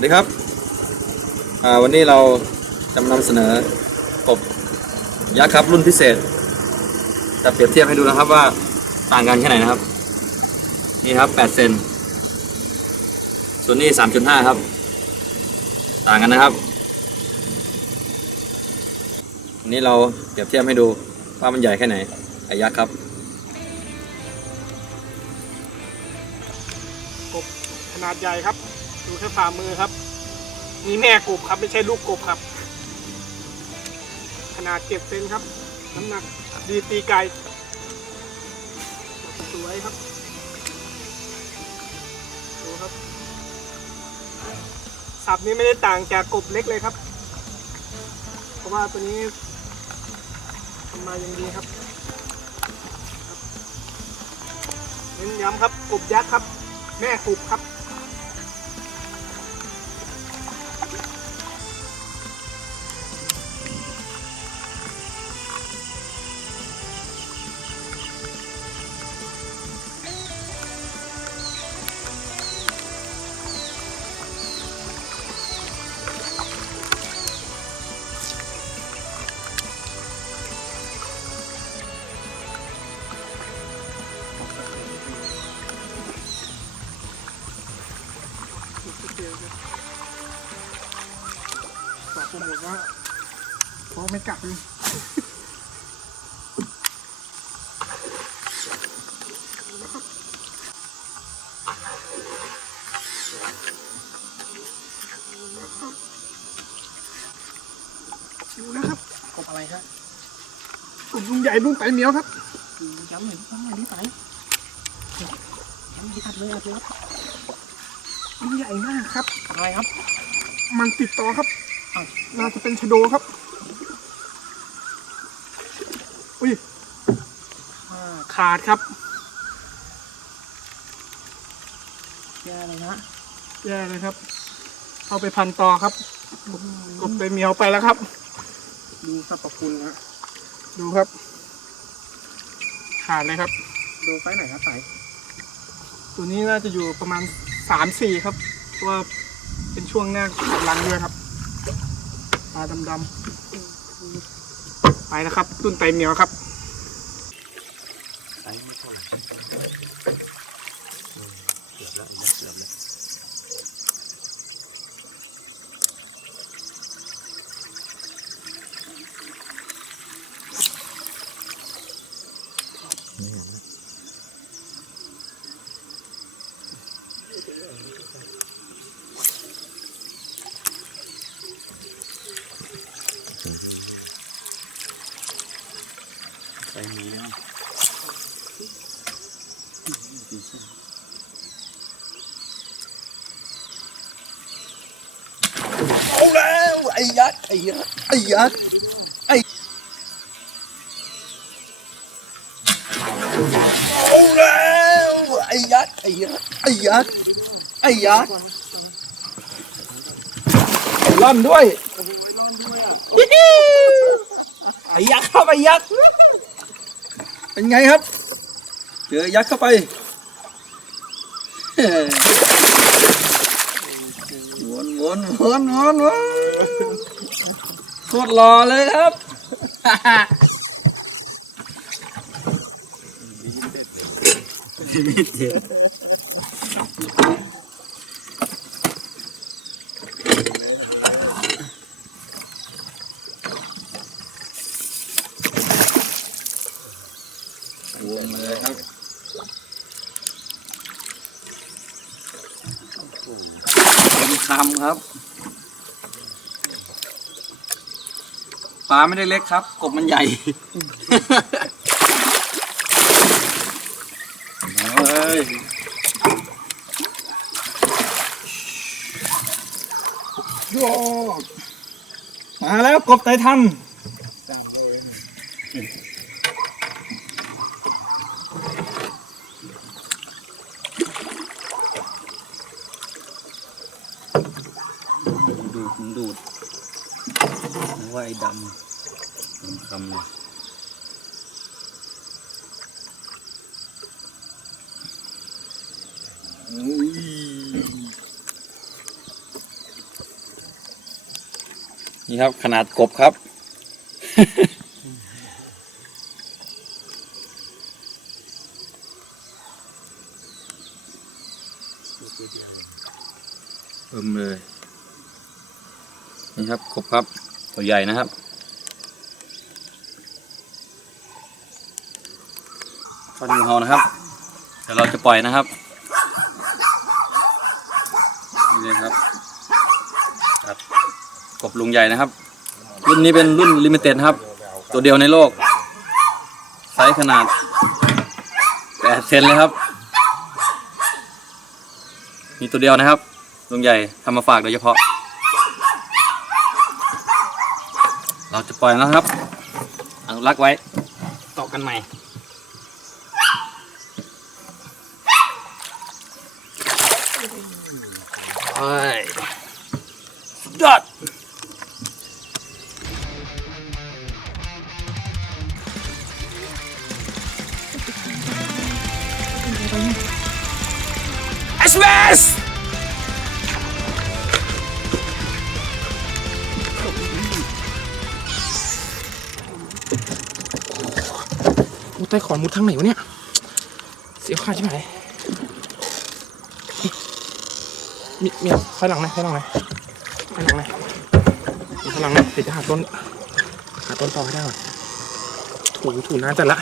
สวัสดีครับวันนี้เราจะนำเสนอกบยักษ์ครับรุ่นพิเศษ จะเปรียบเทียบให้ดูนะครับว่าต่างกันแค่ไหนนะครับ นี่ครับ8เซนส่วนนี้ 3.5 ครับ ต่างกันนะครับอันนี้เราเปรียบเทียบให้ดูว่ามันใหญ่แค่ไหนไอยักษ์ครับกบขนาดใหญ่ครับ ดูแค่ฝ่ามือครับนี่แม่กบครับ ไม่ใช่ลูกกบครับ ขนาดเจ็ดเซนครับ น้ำหนักดีตีไก่สวยครับ ดูครับ สับนี้ไม่ได้ต่างจากกบเล็กเลยครับ เพราะว่าตัวนี้ทำมาอย่างดีครับครับเน้นย้ำครับกบยักษ์ครับ แม่กบครับ ตอบโปรโมทว่าเพราะไม่กลับเลยดูนะครับกบอะไรครับกบลุงใหญ่ลุงไตเหมียวครับย้ำหน่อยย้ำหน่อยดิไปย้ำดิครับเลยครับลุงใหญ่มากครับอะไรครับ มันติดต่อครับอ้าว น่าจะเป็นชะโดครับ อุ้ยอ่าขาดครับแย่เลยนะแย่เลยครับ เอาไปพันต่อครับ กบไตเหมียวไปแล้วครับ ดูสรรพคุณนะดูครับ ขาดเลยครับ ดูไฟไหนครับไฟตัวนี้น่าจะอยู่ประมาณสามสี่ครับเพราะว่าเป็นช่วงหน้ากำลังด้วยครับ ตาดำๆไปนะครับตุ้นไตเหมียวครับ ไฟไม่เท่าไหร่ ใส่มีแล้ว เอาแล้วไอ้ยักษ์ไอ้ยักษ์ไอ้ยักษ์ไอ้เอาแล้วไอ้ยักษ์ไอ้ยักษ์ไอ้ยักษ์ไอ้ยักษ์ไอ้ร่อนด้วยไอ้ยักษ์ครับไอ้ยักษ์เป็นไงครับเจอยักษ์เข้าไปวนวนวนวนวน โคตรหล่อเลยครับวงเลยครับเป็นคำครับ ปลาไม่ได้เล็กครับ กบมันใหญ่เอาเลยโยกมาแล้วกบไตทันดูดมันดูด นึกว่าไอ้ดำดำคำเลยอุ้ยนี่ครับขนาดกบครับเพิ่มเลย นี่ครับกบครับ ตัวใหญ่นะครับขอหนึ่งเฮานะครับ เดี๋ยวเราจะปล่อยนะครับ นี่เลยครับครับกบลุงใหญ่นะครับ รุ่นนี้เป็นรุ่นลิมิเต็ดครับ ตัวเดียวในโลก ไซส์ขนาด8เซนเลยครับมีตัวเดียวนะครับลุงใหญ่ทำมาฝากโดยเฉพาะ เราจะปล่อยแล้วครับอนุรักษ์ไว้ต่อกันใหม่ เฮ้ยสุดยอด SBS มุด ใต้ขอนมุดทางไหนวะเนี่ย เสียวขาดใช่ไหมมีมีถอยหลังหนะถอยหลังหนะถอยหลังหนะมีถอยหลังหนะเดี๋ยวจะหาต้น หาต้นต่อให้ได้ก่อนถูถูน่าจะละ